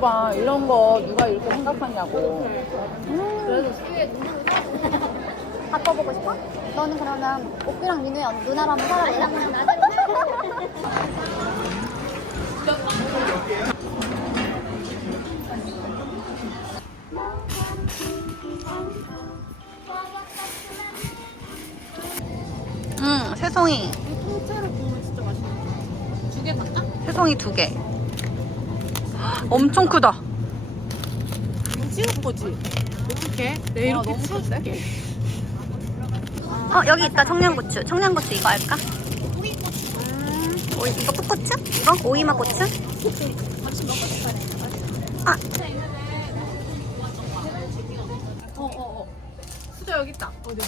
봐봐 이런 거 누가 이렇게 생각하냐고 바꿔보고 싶어? 너는 그러면 오빠랑 민우야 누나로 한번 살아볼래? 응, 새송이. 통째로 구우면 진짜 맛있겠다 두개 살까? 새송이 두 개. 엄청 크다. 이거 찍을 거지? 어떡해? 내 이렇게 찍어줄게 어, 여기 있다. 청양고추. 청양고추 이거 할까? 음, 오이, 이거 풋고추? 이거? 오이맛 고추? 아, 어어 어 수저 여기 있다 어디?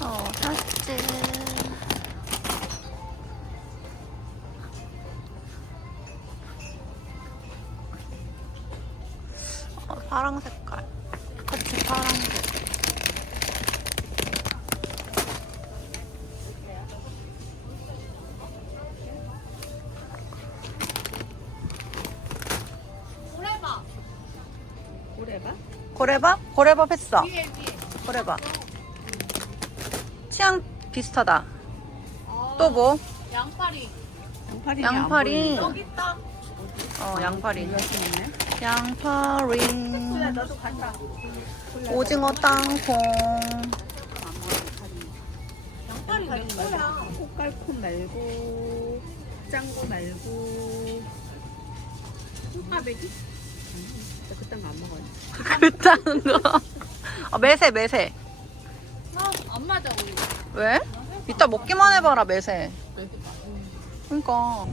어. 어, 파랑 색깔. 고추 파란색. 고래밥 고래밥? 고래밥? 고래밥 했어. 고래밥. 취향 비슷하다. 아, 또 뭐? 양파리 양파리. 여기 있다 어, 양파리. 간다 오징어 땅콩. 양파리 내 거야 꽃갈콘 말고 짱구 말고? 나 그딴 거 안 먹어요. 그딴 거. 아, 매세, 매세. 아 안 맞아 우리 왜? 이따 먹기만 해봐라, 매세. 그니까.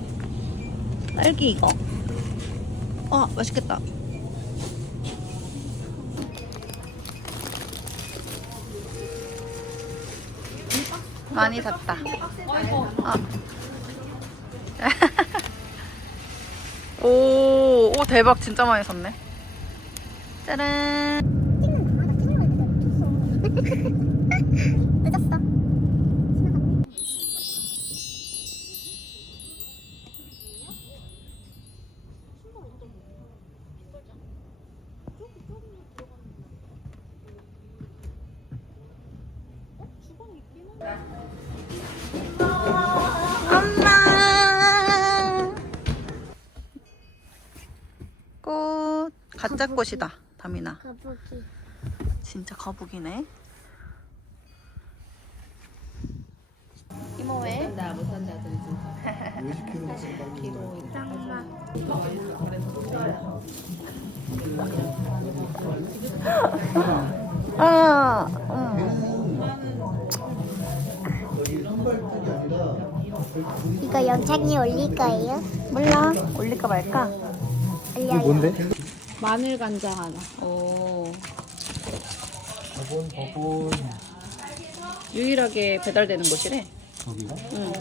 딸기 이거. 아, 맛있겠다. 많이 샀다. 아. 오, 오, 대박. 진짜 많이 샀네. 짜란. 꽃 가짜 꽃이다, 다미나. 거북이. 진짜 거북이네. 이모 왜? 나 못한다 들지. 아, 응. 이거 영창이 올릴 거예요? 몰라. 올릴까 말까? 올려요. 마늘 간장 하나 오. 버본 버본 유일하게 배달되는 곳이래. 저기가? 응.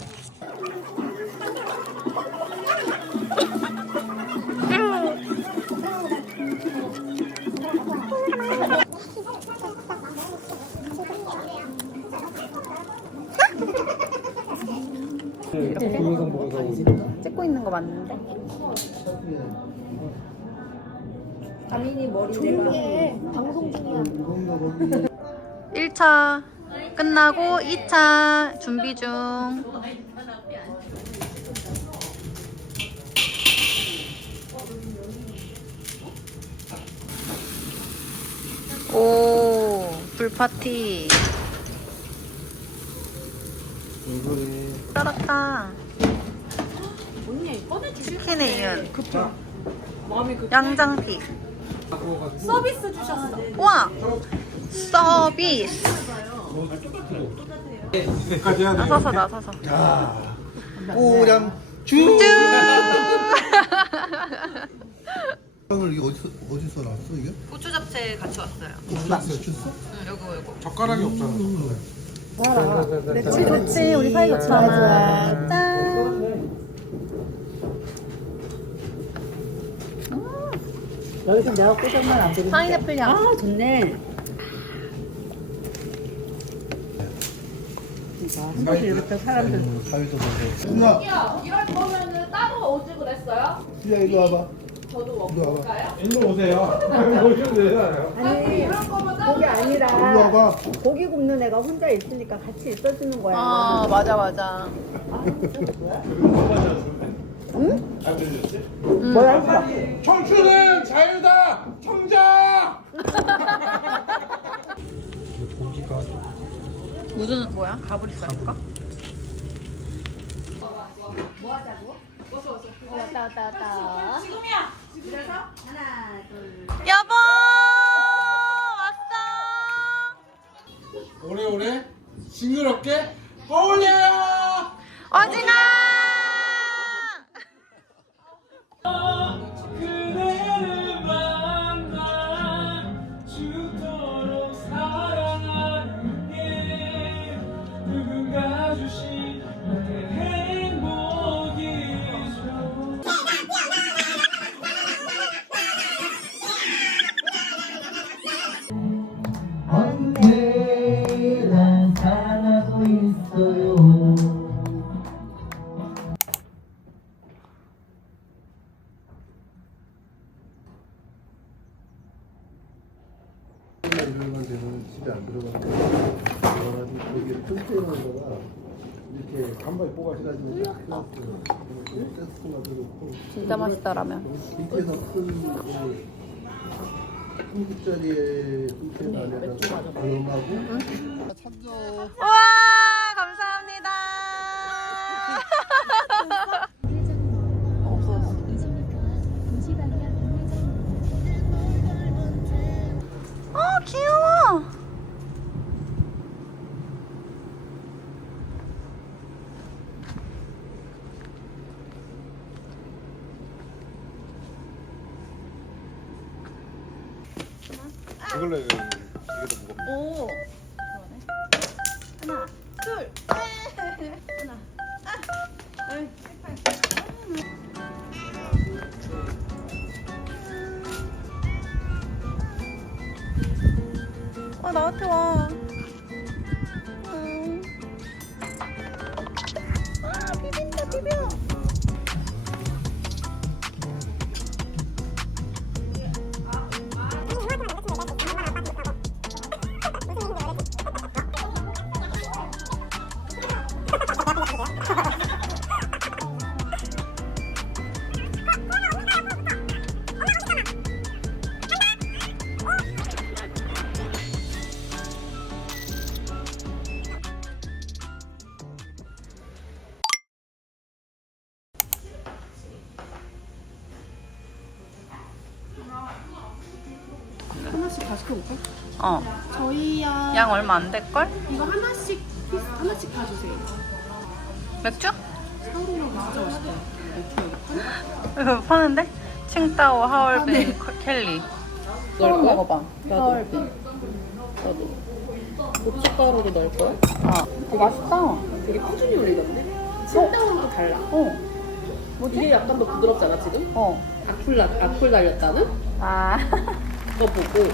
이렇게 오는 찍고 있는 거 맞는데? 조용해. 방송 중이야. 1차 끝나고 2차 준비 중. 오, 불파티. 떨었다. 언니 꺼내주실 치킨에 이은 마음이 그 양장피. 서비스 주셨어 와! 서비스. 나서서 나서서. 자 꼬량 쭉 오늘 이게 어디서 어디서 나왔어 이게? 고추 잡채 같이 왔어요. 어디서 줬어? 응, 요거 요거. 젓가락이 없잖아 좋지 좋지 우리 사이 좋잖아. 좋아. 짠. 여기서 내가 꽂으면 안 되는데. 파인애플 향. 아 좋네. 이렇게 사람들 누나 야 이럴 거면은 따로 오지 그랬어요? 야 이리 와봐. 저도 이리 와봐. 먹을까요? 일로 오세요. 오시면 되잖아요. 아니 그게 아니라 이리 와봐. 고기 굽는 애가 혼자 있으니까 같이 있어주는 거야. 아 맞아 맞아. 뭐야 했어? 청춘은 자유다. 청자. 고기가 무슨 뭐야? 가브리살인가? 왔다 왔다 왔다. 여보 왔어. 오래오래 싱그럽게 누군 진짜 맛있다 라면. 밑에서 굿짜리에 튼튼 안에다가 얼음하고 참저 와 이걸로 해요. 이게 더 무겁다. 오. 하나, 둘, 셋. 하나. 아. 응. 어 나한테 와. 어. 저희야 양 얼마 안 될 걸? 이거 하나씩 피스 하나씩 다 주세요. 맥주? 사오리면 진짜 맛있다. 이거 파는데? 칭따오 하얼빈 켈리. 넣을 거야? 먹어봐. 하얼빈. 나도. 고춧가루도 넣을 거야? 어. 맛있다. 되게 꾸준히 올리던데? 칭따오랑 또 달라. 어. 이게 약간 더 부드럽잖아 지금? 어. 악플, 나- 악플 달렸다는? 아. 그거 보고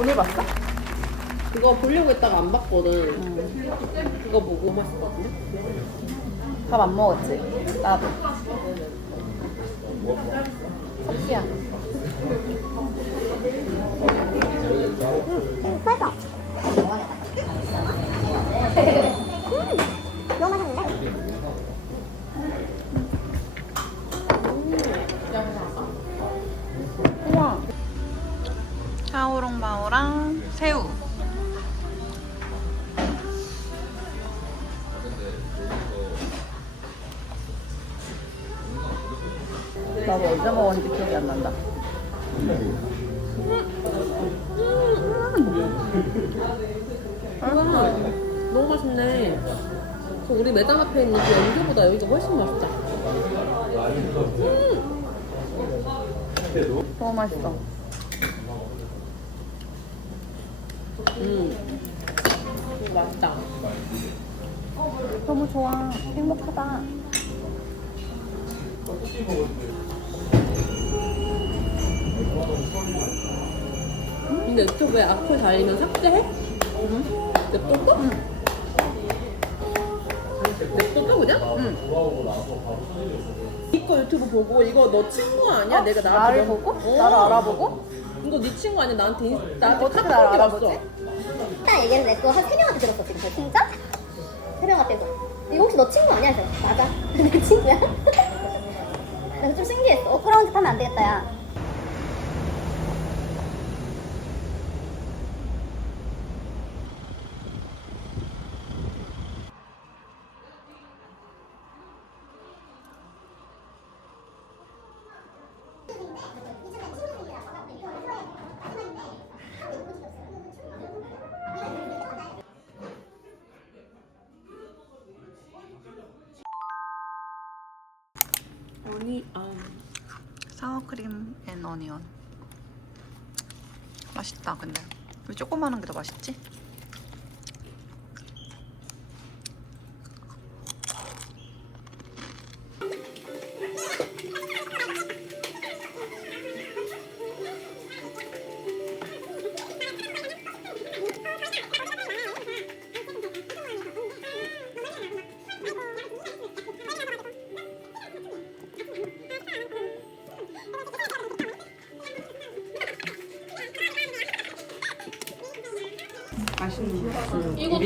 오늘 봤어? 그거 보려고 했다가 안 봤거든. 그거 보고 맛있을 것 같은데? 밥 안 먹었지? 나도. 석시야. 세다. 너무 맛있네. 저 우리 매장 앞에 있는 그 연교보다 여기가 훨씬 맛있다. 너무 맛있어. 음. 이거 맛있다. 너무 좋아. 행복하다. 근데 유튜브에 악플 달리면 삭제해? 응. 냅둘까? 냅둬 그냥? 응. 이거 유튜브 보고 이거 너 친구 아니야? 내가 나한테 나를 너무- 보고? 어. 나를 알아보고? 이거 네 친구 아니야? 나한테 인- 나한테 어떻게 카톡이 나를 왔어. 알아보지? 딱 얘기했는데 그거 한세 명한테 들었어 지금 벌써. 진짜? 세 명한테서 이거 혹시 너 친구 아니야? 그래서 맞아 내 친구야? 그래서 좀 신기했어 어, 부끄러운 짓 하면 안 되겠다, 야. 아니 아. 사워크림 앤 어니언 맛있다 근데. 왜 조그마한 게 더 맛있지?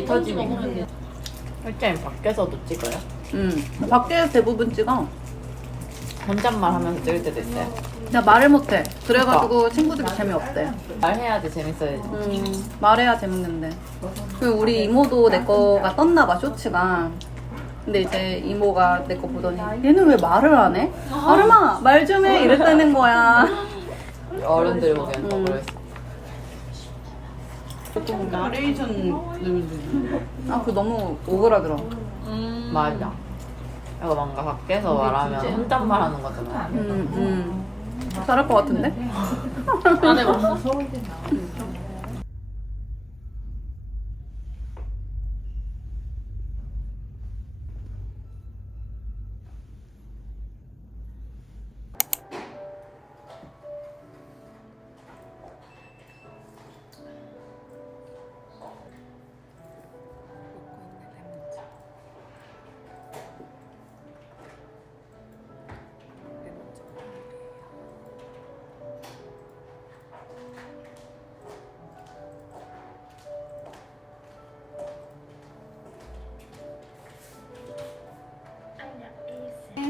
이거 터지 먹으면 돼. 실제 밖에서도 찍어요? 응 밖에서 대부분 찍어 혼잣말 하면서 찍을 때도 있어요. 나 말을 못해 그래가지고 친구들이 재미없대 말해야지 재밌어야지. 음, 말해야 재밌는데. 그 우리 이모도 내 거가 떴나 봐 쇼츠가. 근데 이제 이모가 내 거 보더니 얘는 왜 말을 안 해? 아름아 말 좀 해 이랬다는 거야. 어른들이 보기엔 더 음. 그랬어. 보통 나레이션 넣으면 아 그 너무 오그라들어. 맞아. 이거 뭔가 밖에서 말하면 혼잣말 하는 거잖아. 음, 음. 잘할 것 같은데? 안 해봤어?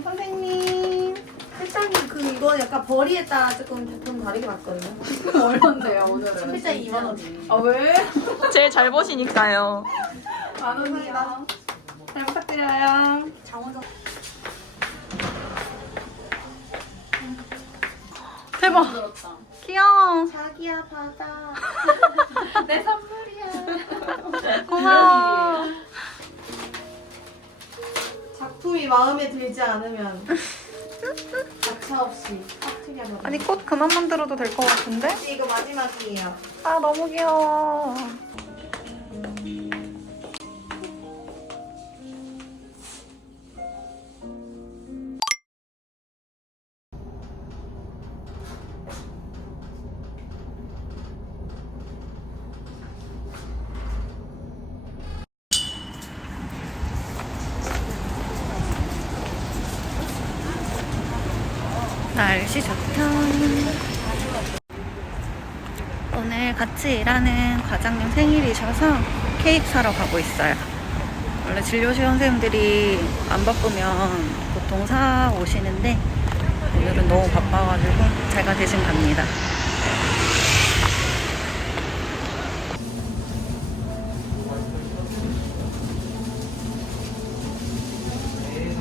선생님. 실장님 그 이거 약간 벌이에 따라 조금 제품 다르게 봤거든요. 얼마인데요 오늘은? 실장 2만 원이. 아 왜? 제일 잘 보시니까요. 만 원이요. 잘 부탁드려요. 장원정. 대박. 귀여워. 자기야, 받아. 내 선물이야. 고마워. 마음에 들지 않으면 가차없이 터트려버려. 아니 꽃 그만 만들어도 될 것 같은데? 이거 마지막이에요. 아 너무 귀여워. 오늘 같이 일하는 과장님 생일이셔서 케이크 사러 가고 있어요. 원래 진료실 선생님들이 안 바쁘면 보통 사 오시는데 오늘은 너무 바빠가지고 제가 대신 갑니다.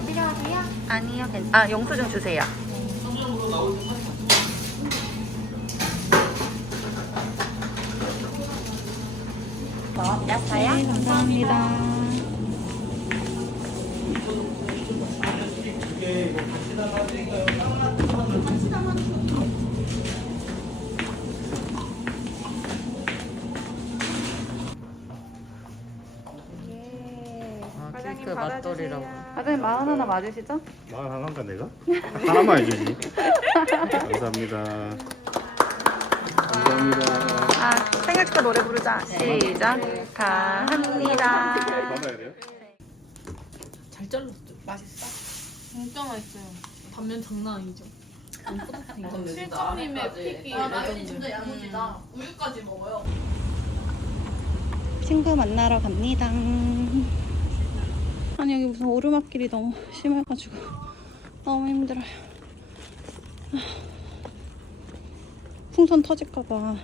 필요하세요? 아니요, 괜- 아 영수 증 주세요. 나왔어요? 네, 감사합니다. 아, 케이크 맛돌이라고. 과장님 마흔 하나 맞으시죠? 말 하나인가 내가? 하나만 해주지. 감사합니다. 감사합니다. 아 생일 축하 노래 부르자. 시작. 축하합니다. 받아야 돼요? 잘랐어. 맛있어? 진짜 맛있어요. 단면 장난 아니죠? 실장님의 픽이 아, 레전드. 진짜 야무지다. 우유까지 먹어요. 친구 만나러 갑니다. 아니 여기 무슨 오르막길이 너무 심해가지고 너무 힘들어요. 아. 풍선 터질까봐.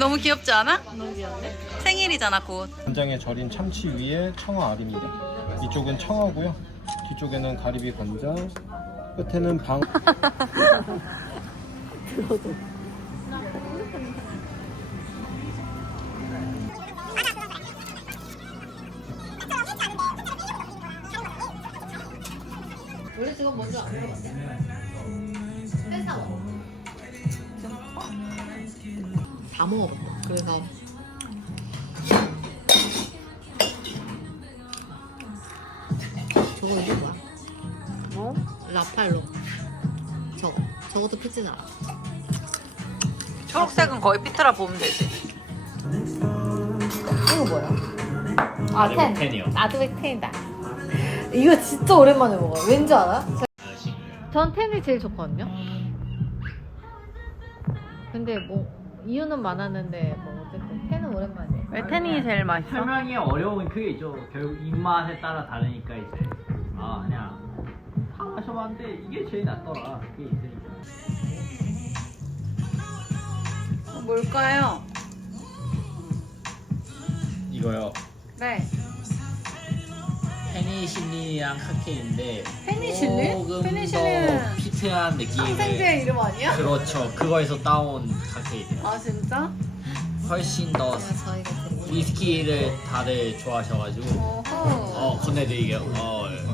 너무 귀엽지 않아? 너무 귀엽네. 생일이잖아 곧. 간장에 절인 참치 위에 청어 알입니다. 이쪽은 청어고요. 뒤쪽에는 가리비 간장, 끝에는 방. 원래 지금 먼저 안 먹었대. 뺏어. 다 먹어봤어. 그래서 저것도 피지잖아. 초록색은 거의 피트라 보면 되지. 이거 뭐야? 아, 텐. 텐이요. 아드백 텐이다. 이거 진짜 오랜만에 먹어요. 왠지 알아? 전 텐이 제일 좋거든요. 근데 뭐 이유는 많았는데 뭐 어쨌든 텐은 오랜만이에요. 왜 텐이 제일 맛있어? 설명이 어려운 그게 있죠. 결국 입맛에 따라 다르니까 이제 아 그냥 다 마셔봤는데 이게 제일 낫더라. 그게 있으니까. 뭘까요? 이거요. 네. 페니실린이랑 칵테일인데 페니실린? 조금 페니실린. 더 피트한 느낌의 이름 아니야? 그렇죠. 그거에서 따온 칵테일이에요. 아 진짜? 훨씬 더 저희가 그 위스키를 다들 좋아하셔가지고 어허. 어 건네드리게요. 어, 예. 예.